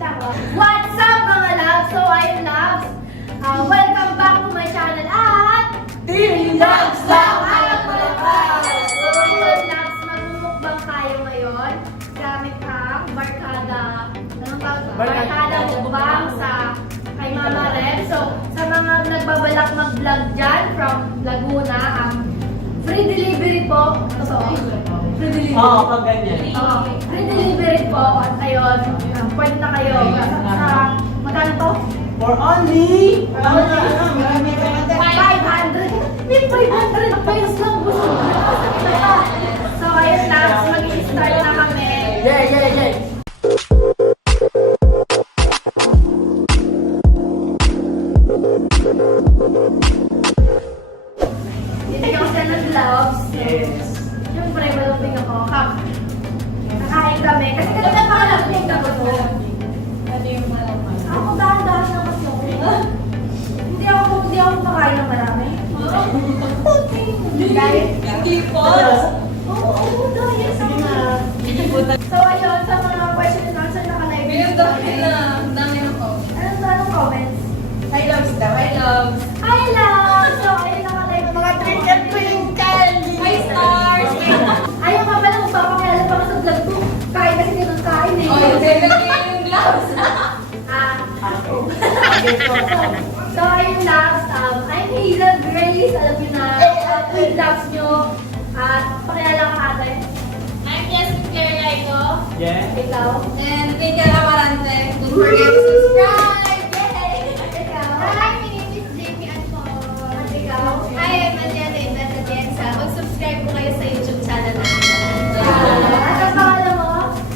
What's up mga loves? So ayun loves, welcome back to my channel at Team Loves lang ang malakas! So ayun loves, magmumukbang tayo ngayon gamit ang barkada mukbang sa kay Mama Red. So sa mga nagbabalak mag-vlog dyan from Laguna, free delivery po. Free delivery. Oo, pag ganyan. Free delivery po at ayun, pwede na kayo sa magkano to? For only, marami ka na 500! May 500 pesos lang busog. So ayun na, mag-i-start na kami. Yeah! Dito yung sa ng gloves. Yes. Siyempre, maluping ako. Nakain kami. Kasi kanina makalaping ako to. Ano yung malaman? Ako dahan-dahan na kasi ako. Hindi ako makain ng marami. Guys, Hindi po. oo, dahil sa mga. So ayun, sa mga question and answer na ka-live. Ngayon daw na, dami na po. Anong comments? Hi loves daw. Hi loves. I love! So ayun na ka-live. Mga twinkle! Hi stars. Ayaw ka pala magpapakilala pa sa vlog ko. Kain kasi hindi nang kain eh. Oh, yung yung gloves. So ayun loves, I'm Hazel Grace. Alam niyo na, with loves nyo. At pakilala ka ate. I'm Jasmine Clarico. Yeah. Ikaw. And Twinkle Amarante. Don't forget to subscribe. Yay! Ikaw. Hi, my name is Jamie Anton. At ikaw. Hi, I'm Mariana Ibet Atienza. Mag-subscribe po kayo sa YouTube channel namin. At ang pangalan mo?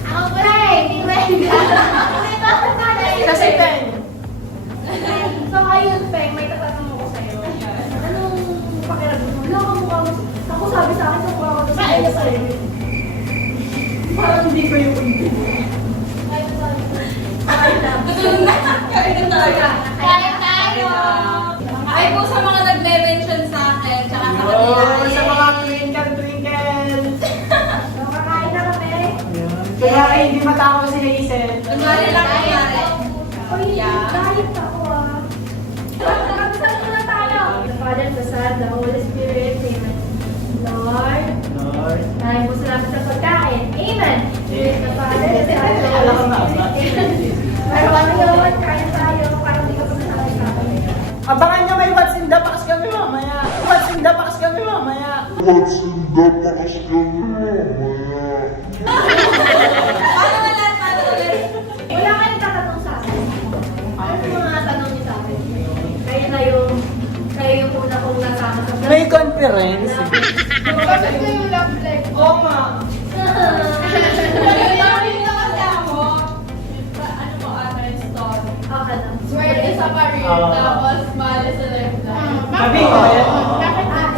Ako po rin. Kasi Ben. So ayun, Peng, may tatanong ako sa'yo. Anong pakiramdam mo? Wala kang mukha mo. Ako sabi sa akin, sa mukha ko sa iyo sa'yo. Parang hindi ko yung hindi. Ayun lang. Kain na talaga. Kain tayo. Ay po sa mga nagme-mention sa akin, tsaka sa kanila. Oh, sa mga twinkle! So kakain na kami. Kaya hindi matapos si Hazel. Kunwari lang, kunwari. Oy, kahit ako ah. Saan mo na tayo? The Father, the Son, the Holy Spirit. Amen. Lord, maraming po salamat sa pagkain. Amen. Praise the Father, the Son, the Holy Spirit. Amen. Pero ano yun? Kain tayo. Parang hindi ka pa nasabi sa akin. Abangan nyo may what's in the box kami mamaya. What's in the box kami mamaya. Paano ulit? Paano ulit? Wala kayong tatanong sa akin. Ano yung mga tanong niyo sa akin? Kayo yung una kong nasama sa vlog. May conference. Bakit ko yung love life? Oo nga. Ano po ata yung story? Okay lang. Swerte sa career, tapos mali sa life life. Sabi ko ba yan?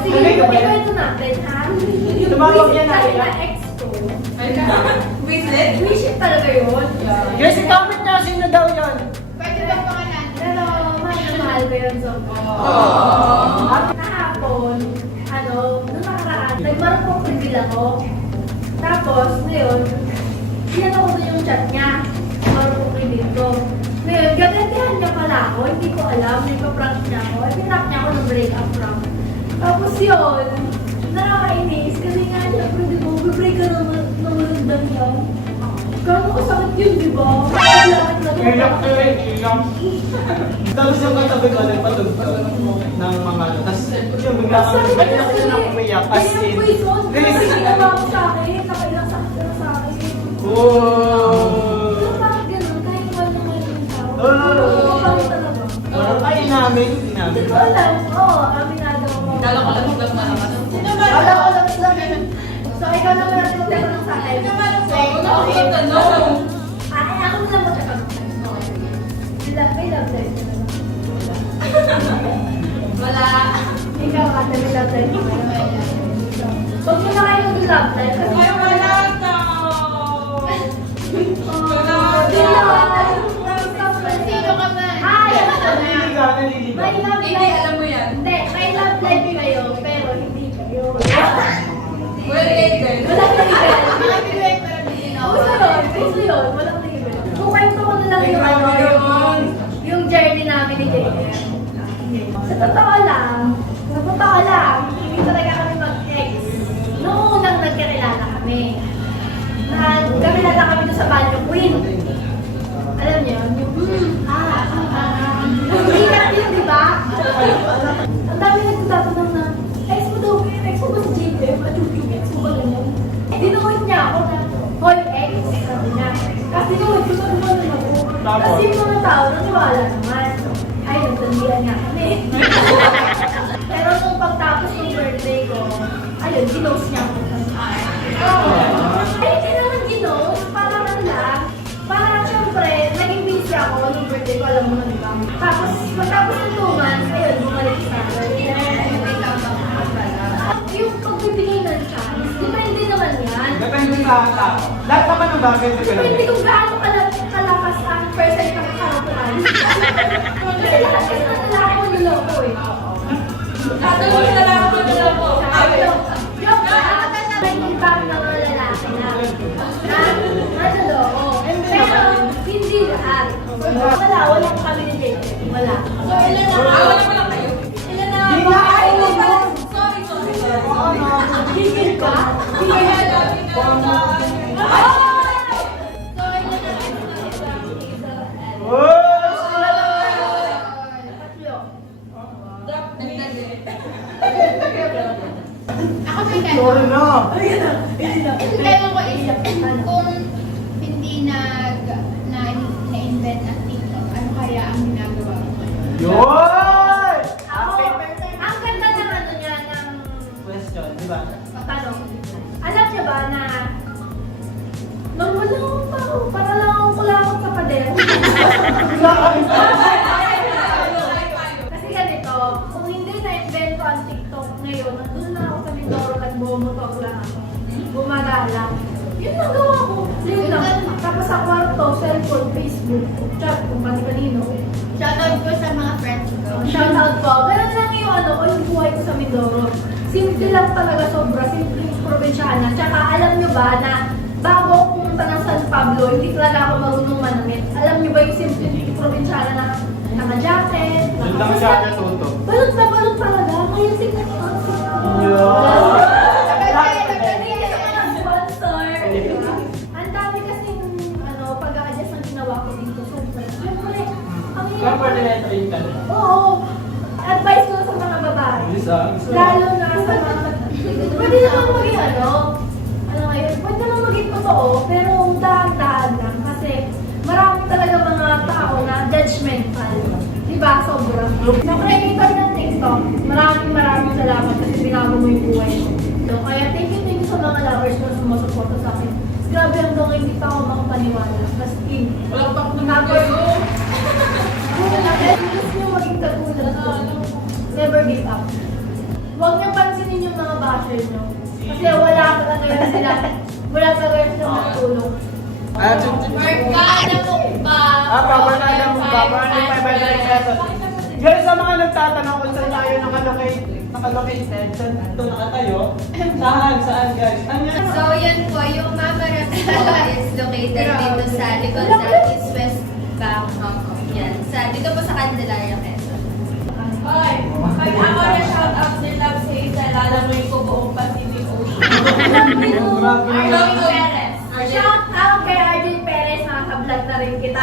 Sige, Sabi ko ba yan? ipag-ito natin, ha? Tumawag yan Kasi natin, ha? na ex ko. Visit? Wish it talaga yun. Kasi comment nyo sino daw yun. Pwede bang pangalan? Pero, mahal na mahal ko yun, so. Kahapon, nung nakaraan, nagmarupok reveal ako. Tapos, ngayon, sinano ko yung chat niya. Marupok reveal ko. Ngayon, gagantihan niya pala ako. Hindi ko alam, nagpa-prank niya ako. Pinrank niya ako ng break-up prank. Tapos yun, nakakainis. Kasi nga, syempre, di ba, break ka ng malundang yan. Gano'n kasakit yun, di ba? Lakit lang yun. Tapos yung katabi ko, nagpatugtog ng mga ano. Tapos yung bigla kang kasi nang umiyak. As in. Kasi ginawa mo sa akin, nakailang sakit ka na sa akin. Oh! Pero bakit ganun? Kahit wala naman yung tao. Oh! Bakit talaga? Ay, namin. Hindi ko alam. Oo, aminado ako. Dala ko lang lang malakas. Sino ba? Wala ko lang lang. So, ikaw naman natin yung tanong sa akin. Sino ba? Una ko yung tanong. Ay, ako na lang magtatanong. May love life ka na ba? Wala. Ikaw, ate, may love life ka na ba? Huwag mo na kayo mag-love life. Kasi Ay, wala daw. Sino ka ba? Ay! Naliligaw. May love Hindi, life. alam mo yan. Hindi, may love life kayo, pero hindi kayo. Well, girl. Walang naigal. Mga binuwek, pero hindi na ako. Gusto yun, walang naigal. Ikukwento ko na lang yung ano, yung journey namin ni JM. Sa totoo lang, hindi talaga kami mag-ex. Noong unang nagkakilala kami. Nagkakilala kami doon sa Banyo Queen. Alam niyo, yung hindi ka yun, di ba? Ang dami nagtatatanong na, ex mo daw, ex mo ba si JM? At yung ex mo ba ganyan? Dinuhod niya ako na, hoy ex, sabi niya. Kasi dinuhod ko sa naman ako. Kasi yung mga tao, naniwala naman. Ay, nagtandihan niya kami. Pero nung pagtapos ng birthday ko, ayun, ginost niya ako. Ay, hindi naman ginost, parang lang. Parang syempre, naging busy ako nung birthday ko, alam mo na diba? Tapos, pagtapos ng 2 months, ayun, bumalik sa akin. Yung pagbibigay ng chance, depende naman yan. Depende sa tao. Lahat naman ng bagay Depende kung gaano kalakas ang person na kakaroon. Kasi lahat kasi ng lalaki mo niloko eh. Lahat ng mga lalaki mo niloko. Yung impact ng mga lalaki na naloko. Pero hindi lahat. Walang kami ni Jake. Wala. So, ilan na? Wala kayo. Ilan na? Hindi na. Ay, hindi pala. Sorry. Higil ka? Kaya lagi na lang na. So, ilan na isa? Tatlo. Ako may Sorry tanong. na. Yung tanong ko is, kung hindi na-invent ang TikTok, ano kaya ang ginagawa mo? Yun! Ako, ang ganda ng ano niya, ng Question, di ba? tanong. Alam niyo ba na nung wala akong tao, para lang akong kulakot sa pader. Kasi ganito, kung hindi na-invento ang TikTok ngayon, nandun na ako sa Mindoro at bumotor lang ako. Gumagala. Yun ang gawa ko. Yun lang. Tapos sa kwarto, cellphone, Facebook, chat kung kanino. Shoutout ko sa mga friends ko. Shoutout po. Ganun lang yung ano, yung buhay ko sa Mindoro. Simple lang talaga sobra, simple yung probinsyana. Tsaka alam nyo ba na bago ako pumunta ng San Pablo, hindi talaga ako marunong manamit. Alam nyo ba yung simple yung probinsyana na naka-jacket, Doon lang siya natuto. balot na balot talaga. Ngayon tingnan nyo ang sponsor. Ang dami kasing ano, pag-a-adjust ang ginawa ko dito. Siyempre, ang hirap. Complimentary ka na. Oo. Advice ko sa mga babae. Isa. Lalo na sa mga... Pwede naman maging ano ngayon, pwede naman maging totoo, pero dahan-dahan lang. Kasi marami talaga mga tao na judgmental. Diba? Sobrang. Sa creator ng TikTok, maraming salamat kasi binago mo yung buhay ko. So, kaya thank you sa mga lovers na sumusuporta sa akin. Grabe hanggang hindi pa ako makapaniwala. Mas in. Walang pak na Tapos, gusto nyo maging katulad ko. Never give up. Huwag nyo pansinin yung mga basher nyo. Kasi wala talaga sila. Wala talaga sila matulong. Barkada mo ba? Pabanada mo ba? Paano yung 500 pesos? Guys, sa mga nagtatanong kung saan tayo nakalocated, saan ito nakatayo? Saan guys? Ano yan? So, yun po, yung Mama Rats po is located dito sa likod ng East West Bank, Hong Kong. Yan. Dito po sa Candelaria, Quezon. Hoy, pag ako na shoutout ni Loves Hazel, lalamuin ko buong Pacific Ocean. Arlene Perez. Shout out kay Arjun Perez, nakaka-vlog na rin kita.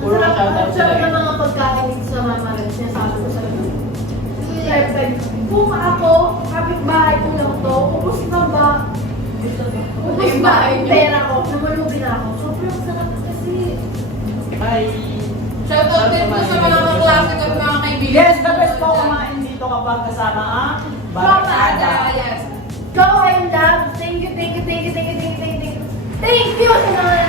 Puro shoutout sila Sarap eh. ng mga pagkain dito sa Mama Reds, sinasabi ko sa iyo. Perfect. Kung ako, kapitbahay ko lang to, ubus na ba? Ubus ba yung pera ko? Namalugin ako. Sobrang sarap kasi. Ay. Shoutout din po sa mga kaklase ko at mga kaibigan. Yes, the best po kumain dito kapag kasama ang barkada. Yes. Go, I love. Thank you. Thank you sa mga